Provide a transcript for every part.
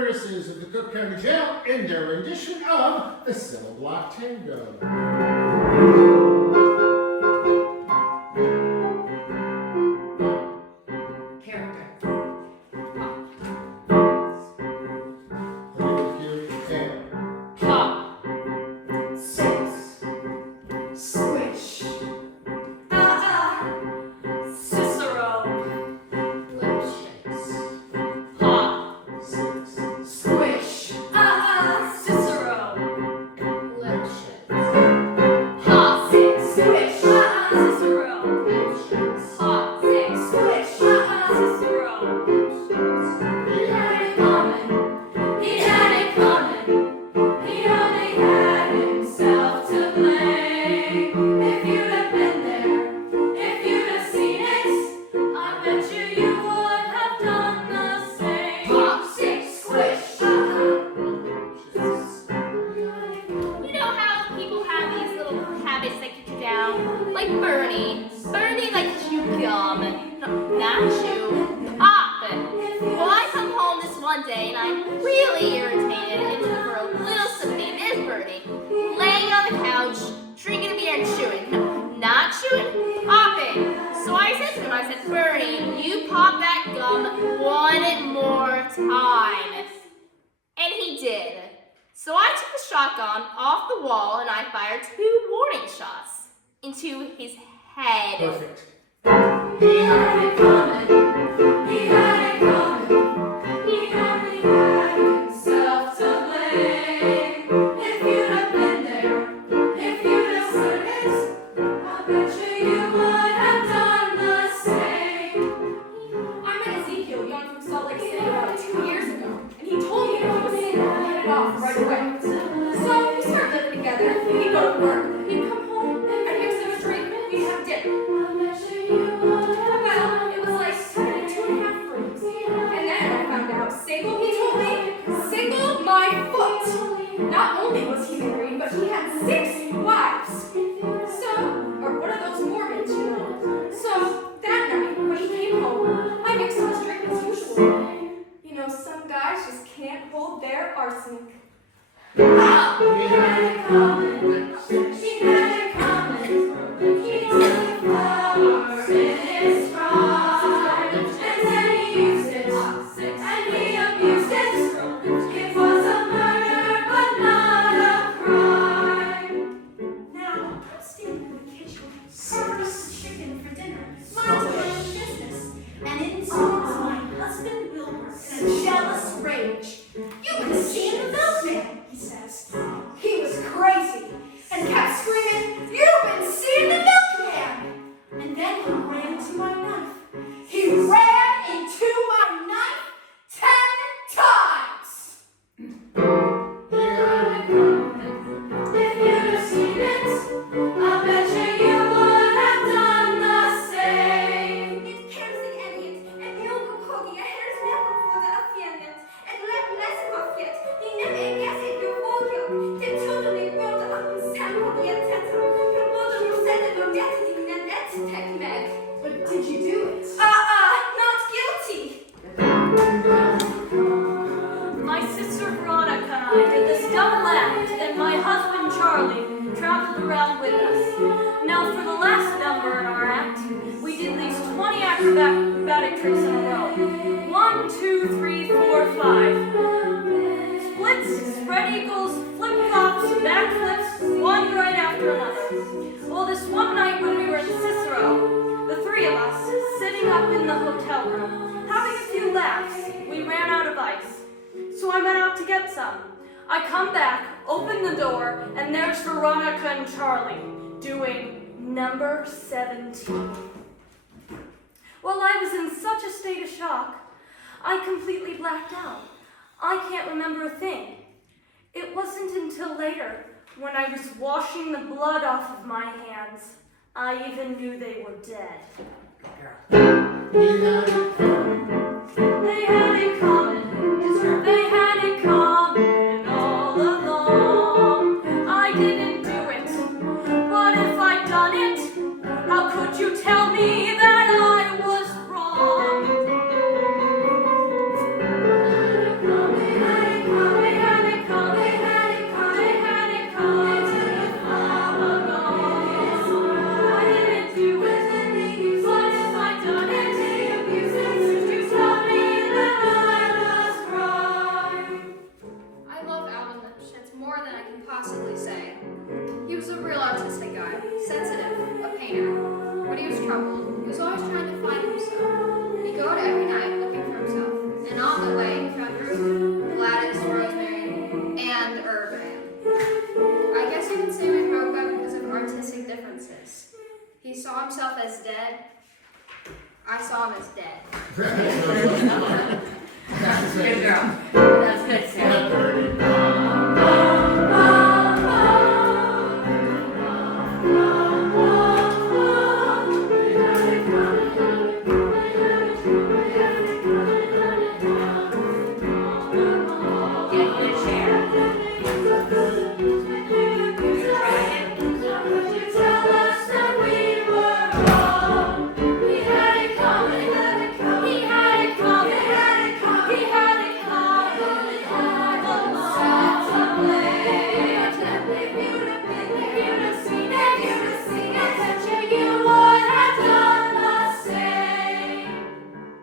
Services of the Cook County Jail in their rendition of the Civil Block Tango. Like Bernie likes to chew gum, not chew up. Well, I come home this one day and I'm really irritated and for a little sympathy. There's Bernie, laying on the couch, drinking a beer and chewing. No, not chewing, popping. So I said to him, I said, Bernie, you pop that gum one more time. And he did. So I took the shotgun off the wall and I fired 2 warning shots into his head. Perfect. He had it coming. He had it coming. He only had himself to blame. If you'd have been there, if you'd have heard it, I bet you would have done the same. I met Ezekiel young from Salt Lake City about 2 years ago, and he told me if he was single, he'd get it off right away. So we started living together. He'd go to work. He'd come home. We have dinner. Well, it was like 2.5 rooms. And then I found out single, he told me, single my foot. Not only was he married, but he had 6 wives. So, or one of those Mormons, you know. So, that night, when he came home, I mixed him his drink as usual. You know, some guys just can't hold their arsenic. He had it coming. He had it coming. He only flower in his prime, and then he used it, and he abused it. It was a murder, but not a crime. Now, I'm standing in the kitchen, carving up some chicken for dinner, minding my own business, and into my husband Wilbur in a jealous rage. "You could have seen the milkman," he says. He was crazy and kept screaming, "You've been seeing the milkman!" And then he ran into my knife. He ran into my knife 10 times! If you'd have seen it, I bet you would have done the same. It każdy elit, epiłku kogi, a herzmiaku woda afianet, et lep lesmafiet, i nem egiasit biuwogią, tym cudem nie bioda, a kun sam kobieteta, promodo niestety do dzieci na net tekmek. But did you do it? Not guilty. My sister Veronica and I did this double act, and my husband Charlie traveled around with us. Now, for the last number in our act, we did these 20 acrobatic tricks in a row. 1, 2, 3, 4, 5. Splits, spread eagles, flip-flops, backflips, one right after another. Well, this one night when we were in Cicero, the 3 of us, sitting up in the hotel room, having a few laughs, we ran out of ice. So I went out to get some. I come back, open the door, and there's Veronica and Charlie doing number 17. Well, I was in such a state of shock, I completely blacked out. I can't remember a thing. It wasn't until later, when I was washing the blood off of my hands, I even knew they were dead. They had it coming. They had it coming all along. I didn't do it, but if I'd done it, how could you tell me that I was wrong? as dead. I saw him as dead. Good girl. That's good, Sarah. Get in a chair.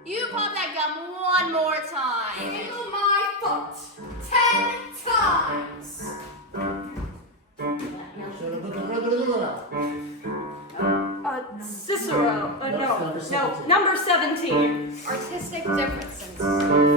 You pop that gum one more time. Tickle my foot 10 times. Cicero. Number No, 17. number 17. Artistic differences.